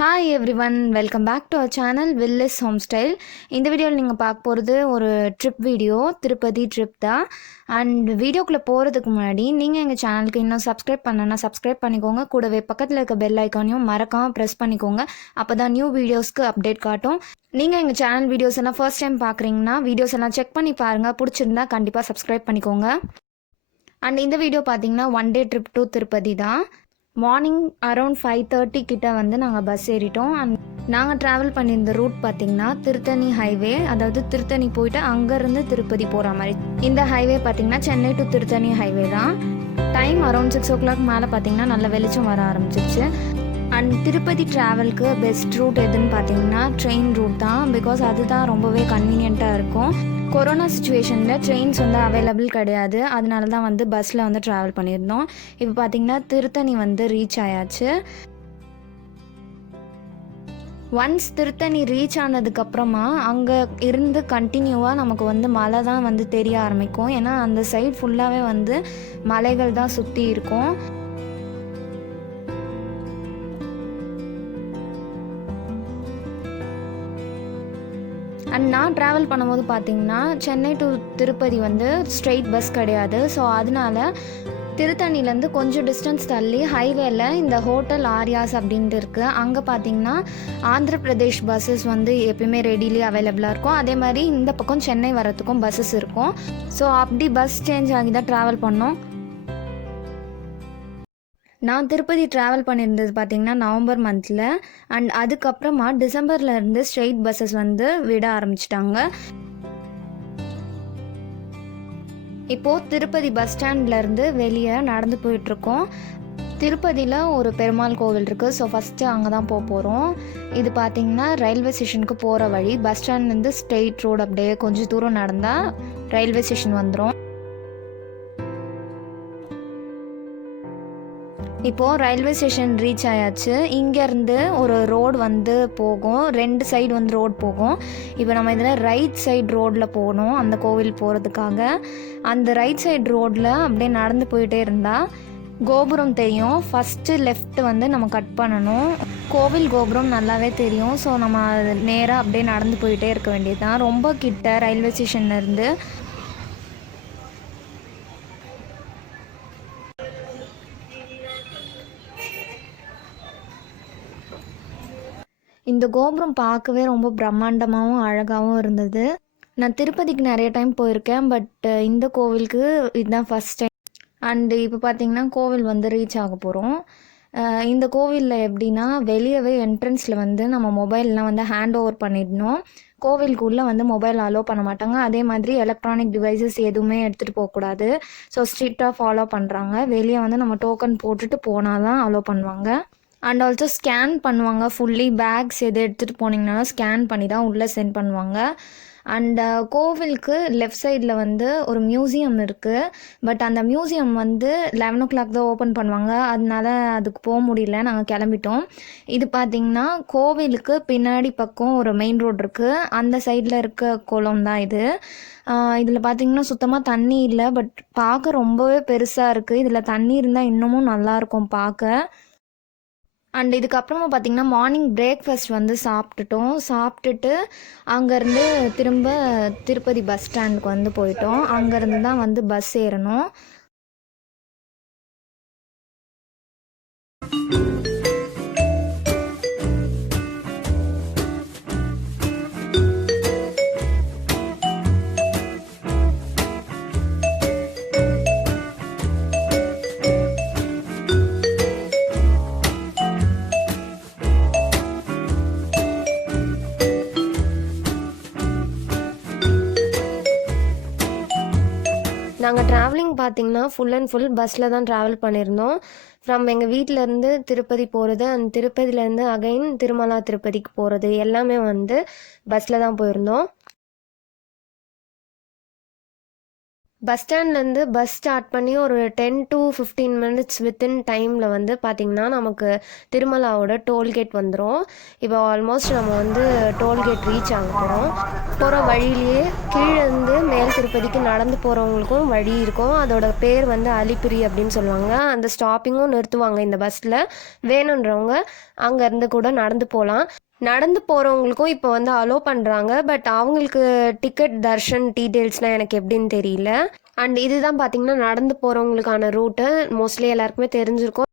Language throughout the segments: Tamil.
Hi everyone, welcome back to our channel Willis Homestyle. இந்த வீடியோவில் நீங்கள் பார்க்க போகிறது ஒரு ட்ரிப் வீடியோ, திருப்பதி ட்ரிப் தான். அண்ட் வீடியோக்குள்ளே போகிறதுக்கு முன்னாடி நீங்கள் எங்கள் சேனலுக்கு இன்னும் சப்ஸ்கிரைப் பண்ணனா சப்ஸ்கிரைப் பண்ணிக்கோங்க. கூடவே பக்கத்தில் இருக்க பெல் ஐக்கானையும் மறக்காமல் ப்ரெஸ் பண்ணிக்கோங்க. அப்போ தான் நியூ வீடியோஸ்க்கு அப்டேட் காட்டும். நீங்கள் எங்கள் சேனல் வீடியோஸ் எல்லாம் ஃபர்ஸ்ட் டைம் பார்க்குறீங்கன்னா வீடியோஸ் எல்லாம் செக் பண்ணி பாருங்கள். பிடிச்சிருந்தா கண்டிப்பாக சப்ஸ்கிரைப் பண்ணிக்கோங்க. அண்ட் இந்த வீடியோ பார்த்தீங்கன்னா one day trip to Tirupati தான். மார்னிங் அரௌண்ட் 5:30 கிட்ட வந்து நாங்கள் பஸ் ஏறிட்டோம். அண்ட் நாங்கள் ட்ராவல் பண்ணியிருந்த ரூட் பார்த்திங்கன்னா திருத்தணி ஹைவே, அதாவது திருத்தணி போயிட்டு அங்கேருந்து திருப்பதி போகிற மாதிரி. இந்த ஹைவே பார்த்திங்கன்னா சென்னை டு திருத்தணி ஹைவே தான். டைம் அரௌண்ட் 6 o'clock மேலே பார்த்திங்கன்னா நல்ல வெளிச்சம் வர ஆரம்பிச்சிருச்சு. அண்ட் திருப்பதி ட்ராவலுக்கு பெஸ்ட் ரூட் எதுன்னு பார்த்தீங்கன்னா ட்ரெயின் ரூட் தான். பிகாஸ் அதுதான் ரொம்பவே கன்வீனியண்ட்டாக இருக்கும். கொரோனா சுச்சுவேஷனில் ட்ரெயின்ஸ் வந்து அவைலபிள் கிடையாது, அதனால தான் வந்து பஸ்ஸில் வந்து ட்ராவல் பண்ணியிருந்தோம். இப்போ பார்த்திங்கன்னா திருத்தணி வந்து ரீச் ஆயாச்சு. ஒன்ஸ் திருத்தணி ரீச் ஆனதுக்கப்புறமா அங்கே இருந்து கண்டினியூவாக நமக்கு வந்து மலை தான் வந்து தெரிய ஆரம்பிக்கும். ஏன்னா அந்த சைட் ஃபுல்லாகவே வந்து மலைகள் தான் சுற்றி இருக்கும். அண்ட் நான் ட்ராவல் பண்ணும்போது பார்த்திங்கன்னா சென்னை டு திருப்பதி வந்து ஸ்ட்ரெயிட் பஸ் கிடையாது. ஸோ அதனால திருத்தணிலேருந்து கொஞ்சம் டிஸ்டன்ஸ் தள்ளி ஹைவேல இந்த ஹோட்டல் ஆரியாஸ் அப்படின்ட்டு இருக்குது. அங்கே பார்த்திங்கன்னா ஆந்திர பிரதேஷ் பஸ்ஸஸ் வந்து எப்பயுமே ரெடிலி அவைலபிளாக இருக்கும். அதே மாதிரி இந்த பக்கம் சென்னை வரத்துக்கும் பஸ்ஸஸ் இருக்கும். ஸோ அப்படி பஸ் சேஞ்ச் ஆகி தான் ட்ராவல் பண்ணோம். நான் திருப்பதி ட்ராவல் பண்ணியிருந்தது பார்த்திங்கன்னா நவம்பர் மந்தில். அண்ட் அதுக்கப்புறமா டிசம்பர்லேருந்து ஸ்ட்ரெயிட் பஸ்ஸஸ் வந்து விட ஆரம்பிச்சிட்டாங்க. இப்போது திருப்பதி பஸ் ஸ்டாண்ட்லேருந்து வெளியே நடந்து போயிட்டுருக்கோம். திருப்பதியில் ஒரு பெருமாள் கோவில் இருக்குது. ஸோ ஃபஸ்ட்டு அங்கே தான் போக போகிறோம். இது பார்த்திங்கன்னா ரயில்வே ஸ்டேஷனுக்கு போகிற வழி. பஸ் ஸ்டாண்ட்லேருந்து ஸ்ட்ரெயிட் ரோடு அப்படியே கொஞ்சம் தூரம் நடந்தால் ரயில்வே ஸ்டேஷன் வந்துடும். இப்போது ரயில்வே ஸ்டேஷன் ரீச் ஆயாச்சு. இங்கேருந்து ஒரு ரோடு வந்து போகும், 2 சைடு வந்து ரோடு போகும். இப்போ நம்ம இதில் ரைட் சைடு ரோடில் போகணும் அந்த கோவில் போகிறதுக்காக. அந்த ரைட் சைடு ரோடில் அப்படியே நடந்து போயிட்டே இருந்தால் கோபுரம் தெரியும். ஃபஸ்ட்டு லெஃப்ட் வந்து நம்ம கட் பண்ணணும். கோவில் கோபுரம் நல்லாவே தெரியும். ஸோ நம்ம நேராக அப்படியே நடந்து போயிட்டே இருக்க வேண்டியது தான். ரொம்ப கிட்ட ரயில்வே ஸ்டேஷன்லேருந்து. இந்த கோபுரம் பார்க்கவே ரொம்ப பிரம்மாண்டமாகவும் அழகாகவும் இருந்தது. நான் திருப்பதிக்கு நிறைய டைம் போயிருக்கேன், பட் இந்த கோவிலுக்கு இதுதான் ஃபஸ்ட் டைம். அண்டு இப்போ பார்த்திங்கன்னா கோவில் வந்து ரீச் ஆக போகிறோம். இந்த கோவிலில் எப்படின்னா வெளியவே என்ட்ரன்ஸில் வந்து நம்ம மொபைல்லாம் வந்து ஹேண்ட் ஓவர் பண்ணிடணும். கோவிலுக்குள்ளே வந்து மொபைல் அலோவ் பண்ண மாட்டாங்க. அதே மாதிரி எலக்ட்ரானிக் டிவைசஸ் எதுவுமே எடுத்துகிட்டு போகக்கூடாது. ஸோ ஸ்ட்ரிக்டாக ஃபாலோ பண்ணுறாங்க. வெளியே வந்து நம்ம டோக்கன் போட்டுட்டு போனால் தான் அலோவ் பண்ணுவாங்க. அண்ட் ஆல்சோ ஸ்கேன் பண்ணுவாங்க. ஃபுல்லி பேக்ஸ் எது எடுத்துகிட்டு போனீங்கன்னா ஸ்கேன் பண்ணி தான் உள்ளே சென்ட் பண்ணுவாங்க. அண்ட் கோவிலுக்கு லெஃப்ட் சைடில் வந்து ஒரு மியூசியம் இருக்குது. பட் அந்த மியூசியம் வந்து 11 o'clock தான் ஓப்பன் பண்ணுவாங்க. அதனால அதுக்கு போக முடியல, நாங்கள் கிளம்பிட்டோம். இது பார்த்திங்கன்னா கோவிலுக்கு பின்னாடி பக்கம் ஒரு மெயின் ரோடு இருக்குது. அந்த சைடில் இருக்க குளம் தான் இது. இதில் பார்த்திங்கன்னா சுத்தமாக தண்ணி இல்லை, பட் பார்க்க ரொம்பவே பெருசாக இருக்குது. இதில் தண்ணி இருந்தால் இன்னமும் நல்லாயிருக்கும் பார்க்க. அண்ட் இதுக்கப்புறமா பார்த்திங்கன்னா மார்னிங் பிரேக்ஃபாஸ்ட் வந்து சாப்பிட்டுட்டு அங்கேருந்து திரும்ப திருப்பதி பஸ் ஸ்டாண்டுக்கு வந்து போயிட்டோம். அங்கேருந்து தான் வந்து பஸ் ஏறணும். நாங்கள் ட்ராவலிங் பார்த்திங்கன்னா ஃபுல் அண்ட் ஃபுல் பஸ்ஸில் தான் ட்ராவல் பண்ணியிருந்தோம். ஃப்ரம் எங்கள் வீட்டிலேருந்து திருப்பதி போகிறது, அண்ட் திருப்பதியிலேருந்து அகைன் திருமலா திருப்பதிக்கு போகிறது எல்லாமே வந்து பஸ்ஸில் தான் போயிருந்தோம். பஸ் ஸ்டாண்ட்லேருந்து பஸ் ஸ்டார்ட் பண்ணி ஒரு 10 to 15 மினிட்ஸ் வித்தின் டைமில் வந்து பார்த்திங்கன்னா நமக்கு திருமலாவோட டோல்கேட் வந்துடும். இப்போ ஆல்மோஸ்ட் நம்ம வந்து டோல்கேட் ரீச் ஆக போகிறோம். போகிற வழியிலேயே கீழே இருந்து மேல் திருப்பதிக்கு நடந்து போகிறவங்களுக்கும் வழி இருக்கும். அதோட பேர் வந்து அலிப்பிரி அப்படின்னு சொல்லுவாங்க. அந்த ஸ்டாப்பிங்கும் நிறுத்துவாங்க இந்த பஸ்ஸில். வேணுன்றவங்க அங்கேருந்து கூட நடந்து போகலாம். நடந்து போகிறவங்களுக்கும் இப்போ வந்து அலோவ் பண்ணுறாங்க. பட் அவங்களுக்கு டிக்கெட் தர்ஷன் டீட்டெயில்ஸ்லாம் எனக்கு எப்படின்னு தெரியல. அண்ட் இதுதான் பார்த்தீங்கன்னா நடந்து போகிறவங்களுக்கான ரூட்டு. மோஸ்ட்லி எல்லாருக்குமே தெரிஞ்சிருக்கும்.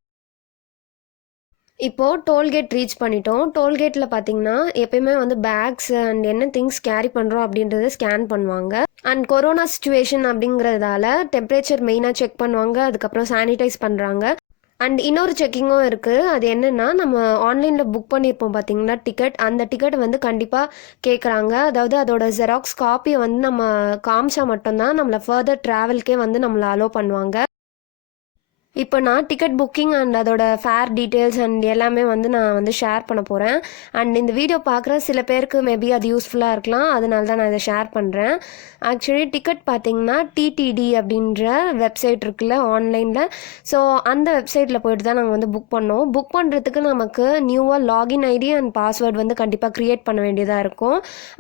இப்போது டோல்கேட் ரீச் பண்ணிட்டோம். டோல்கேட்டில் பார்த்தீங்கன்னா எப்பயுமே வந்து பேக்ஸ் அண்ட் என்ன திங்ஸ் கேரி பண்ணுறோம் அப்படின்றத ஸ்கேன் பண்ணுவாங்க. அண்ட் கொரோனா சுச்சுவேஷன் அப்படிங்கிறதால டெம்பரேச்சர் மெயினாக செக் பண்ணுவாங்க. அதுக்கப்புறம் சானிடைஸ் பண்ணுறாங்க. அண்ட் இன்னொரு செக்கிங்கும் இருக்குது. அது என்னென்னா, நம்ம ஆன்லைனில் புக் பண்ணியிருப்போம் பார்த்தீங்கன்னா டிக்கெட், அந்த டிக்கெட் வந்து கண்டிப்பாக கேட்குறாங்க. அதாவது அதோட ஜெராக்ஸ் காப்பியை வந்து நம்ம காமிச்சா மட்டும்தான் நம்மளை ஃபர்தர் ட்ராவல்கே வந்து நம்மளை அலோவ் பண்ணுவாங்க. இப்போ நான் டிக்கெட் புக்கிங் அண்ட் அதோட ஃபேர் டீட்டெயில்ஸ் அண்ட் எல்லாமே வந்து நான் வந்து ஷேர் பண்ண போகிறேன். அண்ட் இந்த வீடியோ பார்க்குற சில பேருக்கு மேபி அது யூஸ்ஃபுல்லாக இருக்கலாம். அதனால தான் நான் இதை ஷேர் பண்ணுறேன். ஆக்சுவலி டிக்கெட் பார்த்தீங்கன்னா டிடிடி அப்படின்ற வெப்சைட் இருக்குல்ல ஆன்லைனில். ஸோ அந்த வெப்சைட்டில் போய்ட்டு தான் நாங்கள் வந்து புக் பண்ணோம். புக் பண்ணுறதுக்கு நமக்கு நியூவாக லாகின் ஐடி அண்ட் பாஸ்வேர்டு வந்து கண்டிப்பாக க்ரியேட் பண்ண வேண்டியதாக இருக்கும்.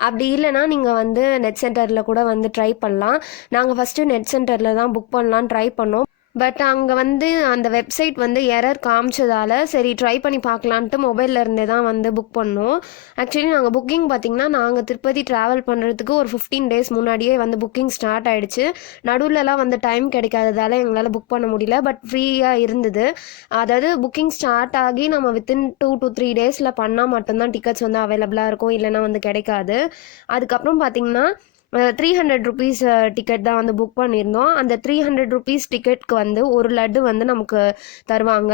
அப்படி இல்லைனா நீங்கள் வந்து நெட் சென்டரில் கூட வந்து ட்ரை பண்ணலாம். நாங்கள் ஃபஸ்ட்டு நெட் சென்டரில் தான் புக் பண்ணலான்னு ட்ரை பண்ணோம். பட் அங்கே வந்து அந்த வெப்சைட் வந்து எரர் காமிச்சதால் சரி ட்ரை பண்ணி பார்க்கலான்ட்டு மொபைலில் இருந்தே தான் வந்து புக் பண்ணோம். ஆக்சுவலி நாங்கள் புக்கிங் பார்த்திங்கன்னா நாங்கள் திருப்பதி ட்ராவல் பண்ணுறதுக்கு ஒரு 15 days முன்னாடியே வந்து புக்கிங் ஸ்டார்ட் ஆகிடுச்சு. நடுவில்லாம் வந்து டைம் கிடைக்காததால் எங்களால் புக் பண்ண முடியல. பட் ஃப்ரீயாக இருந்தது. அதாவது புக்கிங் ஸ்டார்ட் ஆகி நம்ம வித்தின் 2 to 3 days பண்ணால் மட்டும்தான் டிக்கெட்ஸ் வந்து அவைலபிளாக இருக்கும். இல்லைனா வந்து கிடைக்காது. அதுக்கப்புறம் பார்த்திங்கன்னா 300 rupees டிக்கெட் தான் வந்து புக் பண்ணியிருந்தோம். அந்த 300 rupees டிக்கெட்க்கு வந்து ஒரு லட்டு வந்து நமக்கு தருவாங்க.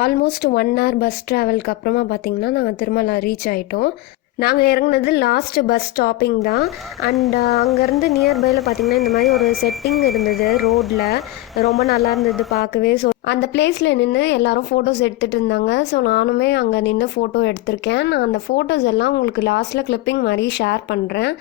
ஆல்மோஸ்ட் 1 hour பஸ் ட்ராவலுக்கு அப்புறமா பார்த்திங்கன்னா நாங்கள் திருமலா ரீச் ஆகிட்டோம். நாங்கள் இறங்குனது லாஸ்ட்டு பஸ் ஸ்டாப்பிங் தான். அண்ட் அங்கேருந்து நியர்பையில் பார்த்திங்கன்னா இந்த மாதிரி ஒரு செட்டிங் இருந்தது ரோட்டில். ரொம்ப நல்லா இருந்தது பார்க்கவே. ஸோ அந்த பிளேஸில் நின்று எல்லோரும் ஃபோட்டோஸ் எடுத்துகிட்டு இருந்தாங்க. ஸோ நானுமே அங்கே நின்று ஃபோட்டோ எடுத்திருக்கேன். நான் அந்த ஃபோட்டோஸ் எல்லாம் உங்களுக்கு லாஸ்ட்டில் கிளிப்பிங் மாதிரி ஷேர் பண்ணுறேன்.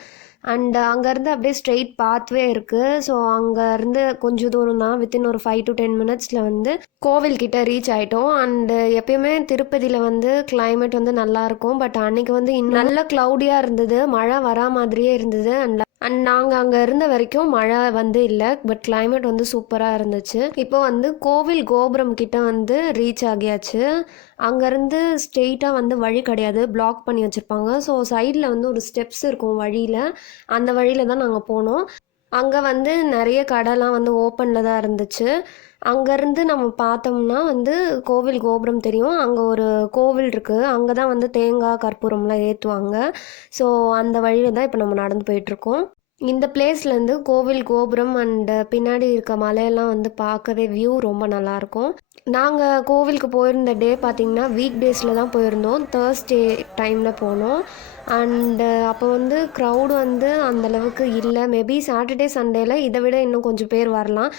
அண்ட் அங்கேருந்து அப்படியே ஸ்ட்ரெயிட் பாத்வே இருக்குது. ஸோ அங்கேருந்து கொஞ்சம் தூரம் தான், வித்தின் ஒரு 5 to 10 minutes வந்து கோவில்கிட்ட ரீச் ஆகிட்டோம். அண்டு எப்பயுமே திருப்பதியில் வந்து கிளைமேட் வந்து நல்லாயிருக்கும். பட் அன்றைக்கி வந்து இன்னும் நல்ல க்ளவுடியாக இருந்தது. மழை வரா மாதிரியே இருந்தது. அண்ட் அண்ட் நாங்கள் அங்கே இருந்த வரைக்கும் மழை வந்து இல்லை, பட் climate வந்து சூப்பராக இருந்துச்சு. இப்போ வந்து கோவில் கோபுரம் கிட்ட வந்து ரீச் ஆகியாச்சு. அங்கேருந்து ஸ்ட்ரெயிட்டாக வந்து வழி கிடையாது, பிளாக் பண்ணி வச்சுருப்பாங்க. ஸோ சைடில் வந்து ஒரு ஸ்டெப்ஸ் இருக்கும் வழியில், அந்த வழியில் தான் நாங்கள் போனோம். அங்கே வந்து நிறைய கடைலாம் வந்து ஓப்பனில் தான் இருந்துச்சு. அங்கேருந்து நம்ம பார்த்தோம்னா வந்து கோவில் கோபுரம் தெரியும். அங்கே ஒரு கோவில் இருக்குது, அங்கே தான் வந்து தேங்காய் கற்பூரம்லாம் ஏற்றுவாங்க. ஸோ அந்த வழியில் தான் இப்போ நம்ம நடந்து போயிட்டுருக்கோம். இந்த பிளேஸ்லேருந்து கோவில் கோபுரம் அண்ட் பின்னாடி இருக்க மலையெல்லாம் வந்து பார்க்கவே வியூ ரொம்ப நல்லாயிருக்கும். நாங்கள் கோவிலுக்கு போயிருந்த டே பார்த்திங்கன்னா வீக் டேஸில் தான் போயிருந்தோம், தேர்ஸ்டே டைமில் போனோம். அண்டு அப்போ வந்து க்ரௌடு வந்து அந்தளவுக்கு இல்லை. மேபி சாட்டர்டே சண்டேல இதை விட இன்னும் கொஞ்சம் பேர் வரலாம்.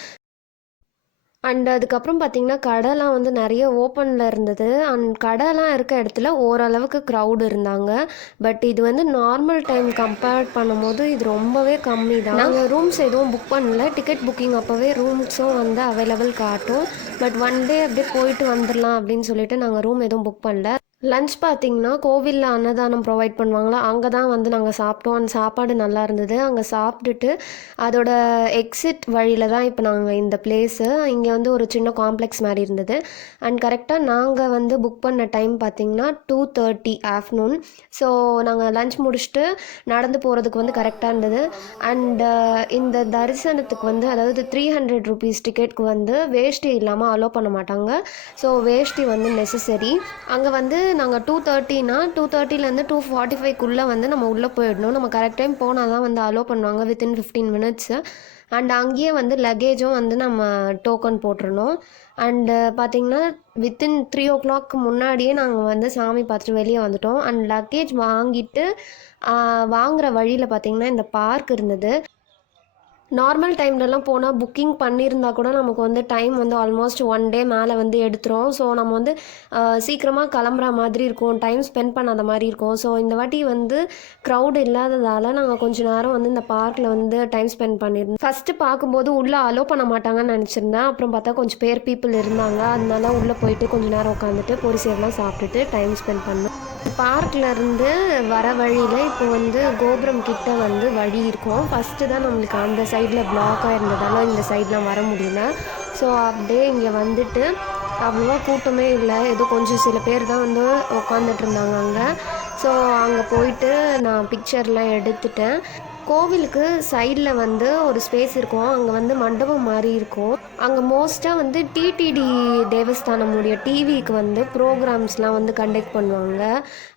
அண்ட் அதுக்கப்புறம் பார்த்திங்கன்னா கடைலாம் வந்து நிறைய ஓப்பனில் இருந்தது. அண்ட் கடைலாம் இருக்க இடத்துல ஓரளவுக்கு க்ரௌடு இருந்தாங்க. பட் இது வந்து நார்மல் டைம் கம்பேர் பண்ணும்போது இது ரொம்பவே கம்மி தான். நாங்கள் ரூம்ஸ் எதுவும் புக் பண்ணல, டிக்கெட் புக்கிங் அப்போவே ரூம்ஸும் வந்து அவைலபிள் காட்டும். பட் ஒன் டே அப்படியே போயிட்டு வந்துடலாம் அப்படின்னு சொல்லிட்டு நாங்கள் ரூம் எதுவும் புக் பண்ணல. லன்ச் பார்த்திங்கன்னா கோவிலில் அன்னதானம் ப்ரொவைட் பண்ணுவாங்களா, அங்கே தான் வந்து நாங்கள் சாப்பிட்டோம். அந்த சாப்பாடு நல்லா இருந்தது. அங்கே சாப்பிட்டுட்டு அதோட எக்ஸிட் வழியில் தான் இப்போ நாங்கள் இந்த பிளேஸு. இங்கே வந்து ஒரு சின்ன காம்ப்ளெக்ஸ் மாதிரி இருந்தது. அண்ட் கரெக்டாக நாங்கள் வந்து புக் பண்ண டைம் பார்த்திங்கன்னா 2:30 ஆஃப்டர்நூன். ஸோ நாங்கள் லன்ச் முடிச்சுட்டு நடந்து போகிறதுக்கு வந்து கரெக்டாக இருந்தது. அண்டு இந்த தரிசனத்துக்கு வந்து அதாவது 300 rupees டிக்கெட்டுக்கு வந்து வேஷ்டி இல்லாமல் அலோவ் பண்ண மாட்டாங்க. ஸோ வேஷ்டி வந்து நெசசரி. அங்கே வந்து நாங்கள் 2:30னா 2:30லேருந்து 2:45க்குள்ளே வந்து நம்ம உள்ளே போயிடணும். நம்ம கரெக்ட் டைம் போனால் தான் வந்து அலோவ் பண்ணுவாங்க வித்தின் 15 minutes. அண்ட் அங்கேயே வந்து லக்கேஜும் வந்து நம்ம டோக்கன் போட்டுருணும். அண்டு பார்த்திங்கன்னா வித்தின் 3 o'clock முன்னாடியே நாங்கள் வந்து சாமி பார்த்துட்டு வெளியே வந்துட்டோம். அண்ட் லக்கேஜ் வாங்கிட்டு வாங்குகிற வழியில் பார்த்திங்கன்னா இந்த பார்க் இருந்தது. நார்மல் டைம்லலாம் போனால் புக்கிங் பண்ணியிருந்தா கூட நமக்கு வந்து டைம் வந்து ஆல்மோஸ்ட் 1 day மேலே வந்து எடுத்துரும். ஸோ நம்ம வந்து சீக்கிரமாக கிளம்புற மாதிரி இருக்கும், டைம் ஸ்பெண்ட் பண்ணாத மாதிரி இருக்கும். ஸோ இந்த வாட்டி வந்து க்ரௌட் இல்லாததால் நாங்கள் கொஞ்சம் நேரம் வந்து இந்த பார்க்கில் வந்து டைம் ஸ்பெண்ட் பண்ணியிருந்தோம். ஃபஸ்ட்டு பார்க்கும்போது உள்ளே அலோவ் பண்ண மாட்டாங்கன்னு நினச்சிருந்தேன். அப்புறம் பார்த்தா கொஞ்சம் பீப்புள் இருந்தாங்க. அதனால உள்ளே போயிட்டு கொஞ்சம் நேரம் உட்காந்துட்டு பொரிசேர்லாம் சாப்பிட்டுட்டு டைம் ஸ்பெண்ட் பண்ணோம். பார்க்லேருந்து வர வழியில் இப்போ வந்து கோபுரம் கிட்ட வந்து வழி இருக்கும். ஃபஸ்ட்டு தான் நம்மளுக்கு அந்த சைடில் பிளாக்காக இருந்ததால இந்த சைட்லாம் வர முடியல. ஸோ அப்படியே இங்கே வந்துட்டு அவ்வளோவா கூட்டமே இல்லை, ஏதோ கொஞ்சம் சில பேர் தான் வந்து உட்காந்துட்டு இருந்தாங்க அங்கே. ஸோ அங்கே போயிட்டு நான் பிக்சர்லாம் எடுத்துட்டேன். கோவிலுக்கு சைடில் வந்து ஒரு ஸ்பேஸ் இருக்கும், அங்கே வந்து மண்டபம் மாதிரி இருக்கும். அங்கே மோஸ்ட்டாக வந்து டிடிடி தேவஸ்தானமுடைய டிவிக்கு வந்து ப்ரோக்ராம்ஸ்லாம் வந்து கண்டக்ட் பண்ணுவாங்க,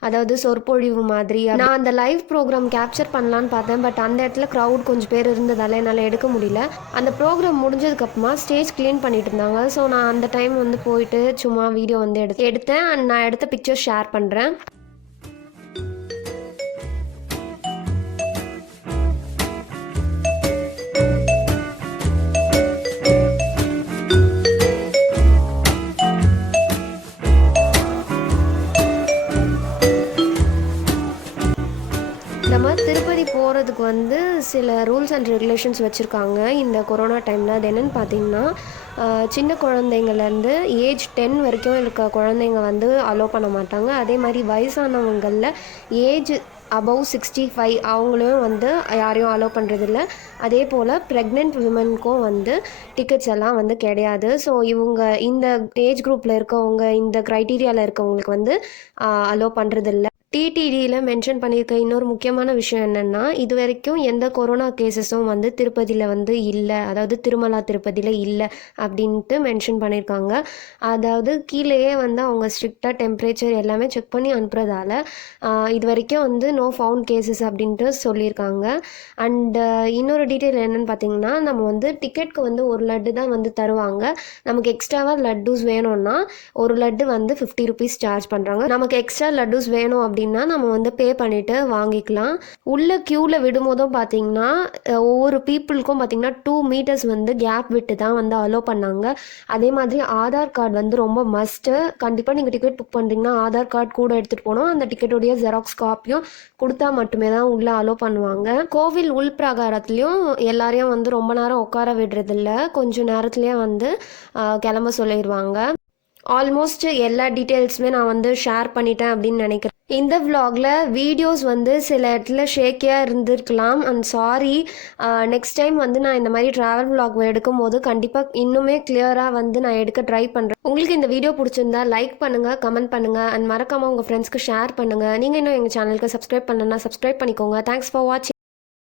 அதாவது சொற்பொழிவு மாதிரி. நான் அந்த லைவ் ப்ரோக்ராம் கேப்சர் பண்ணலான்னு பார்த்தேன், பட் அந்த இடத்துல க்ரௌட் கொஞ்சம் பேர் இருந்ததால் என்னால் எடுக்க முடியல. அந்த ப்ரோக்ராம் முடிஞ்சதுக்கப்புறமா ஸ்டேஜ் க்ளீன் பண்ணிட்டு இருந்தாங்க. ஸோ நான் அந்த டைம் வந்து போயிட்டு சும்மா வீடியோ வந்து எடுத்தேன். அண்ட் நான் எடுத்த பிக்சர் ஷேர் பண்ணுறேன். நம்ம திருப்பதி போகிறதுக்கு வந்து சில ரூல்ஸ் அண்ட் ரெகுலேஷன்ஸ் வச்சுருக்காங்க இந்த கொரோனா டைமில். அது என்னென்னு பார்த்தீங்கன்னா, சின்ன குழந்தைங்கள்லேருந்து ஏஜ் 10 வரைக்கும் இருக்க குழந்தைங்க வந்து அலோவ் பண்ண மாட்டாங்க. அதே மாதிரி வயசானவங்களில் ஏஜ் அபவ் 65 அவங்களையும் வந்து யாரையும் அலோவ் பண்ணுறதில்ல. அதே போல் ப்ரெக்னென்ட் விமனுக்கும் வந்து டிக்கெட்ஸ் எல்லாம் வந்து கிடையாது. ஸோ இவங்க இந்த ஏஜ் குரூப்பில் இருக்கவங்க, இந்த க்ரைட்டீரியாவில் இருக்கவங்களுக்கு வந்து அலோவ் பண்ணுறதில்ல. டிடிடியில் மென்ஷன் பண்ணியிருக்க இன்னொரு முக்கியமான விஷயம் என்னென்னா, இது வரைக்கும் எந்த கொரோனா கேசஸும் வந்து திருப்பதியில் வந்து இல்லை, அதாவது திருமலா திருப்பதியில் இல்லை அப்படின்ட்டு மென்ஷன் பண்ணியிருக்காங்க. அதாவது கீழேயே வந்து அவங்க ஸ்ட்ரிக்டாக டெம்பரேச்சர் எல்லாமே செக் பண்ணி அனுப்புறதால இது வரைக்கும் வந்து நோ ஃபவுண்ட் கேசஸ் அப்படின்ட்டு சொல்லியிருக்காங்க. அண்டு இன்னொரு டீட்டெயில் என்னென்னு பார்த்தீங்கன்னா, நம்ம வந்து டிக்கெட்க்கு வந்து ஒரு லட்டு தான் வந்து தருவாங்க. நமக்கு எக்ஸ்ட்ராவாக லட்டூஸ் வேணும்னா ஒரு லட்டு வந்து 50 rupees சார்ஜ் பண்ணுறாங்க. நமக்கு எக்ஸ்ட்ரா லட்டூஸ் வேணும் அப்படின்னா நம்ம வந்து பே பண்ணிவிட்டு வாங்கிக்கலாம். உள்ள க்யூவில் விடும்போதும் பார்த்திங்கன்னா ஒவ்வொரு பீப்புளுக்கும் பார்த்திங்கன்னா 2 meters வந்து கேப் விட்டு தான் வந்து அலோவ் பண்ணாங்க. அதே மாதிரி ஆதார் கார்டு வந்து ரொம்ப மஸ்ட்டு. கண்டிப்பாக நீங்கள் டிக்கெட் புக் பண்ணுறீங்கன்னா ஆதார் கார்டு கூட எடுத்துகிட்டு போகணும். அந்த டிக்கெட்டுடைய ஜெராக்ஸ் காப்பியும் கொடுத்தா மட்டுமே தான் உள்ளே அலோவ் பண்ணுவாங்க. கோவில் உள் பிரகாரத்துலேயும் எல்லாரையும் வந்து ரொம்ப நேரம் உட்கார விடுறதில்ல, கொஞ்சம் நேரத்துலேயே வந்து கிளம்ப சொல்லிடுவாங்க. ஆல்மோஸ்ட் எல்லா டீட்டெயில்ஸுமே நான் வந்து ஷேர் பண்ணிட்டேன் அப்படின்னு நினைக்கிறேன். இந்த vlogல வீடியோஸ் வந்து சில இடத்துல ஷேக்கியாக இருந்திருக்கலாம் அண்ட் சாரி. நெக்ஸ்ட் டைம் வந்து நான் இந்த மாதிரி ட்ராவல் vlog எடுக்கும் போது கண்டிப்பாக இன்னுமே கிளியராக வந்து நான் எடுக்க ட்ரை பண்ணுறேன். உங்களுக்கு இந்த வீடியோ பிடிச்சிருந்தா லைக் பண்ணுங்கள், கமெண்ட் பண்ணுங்கள் அண்ட் மறக்காமல் உங்கள் ஃப்ரெண்ட்ஸ்க்கு ஷேர் பண்ணுங்கள். நீங்கள் இன்னும் எங்கள் சேனலுக்கு சப்ஸ்கிரைப் பண்ணலன்னா சப்ஸ்கிரைப் பண்ணிக்கோங்க. தேங்க்ஸ் ஃபார் வாட்சிங்.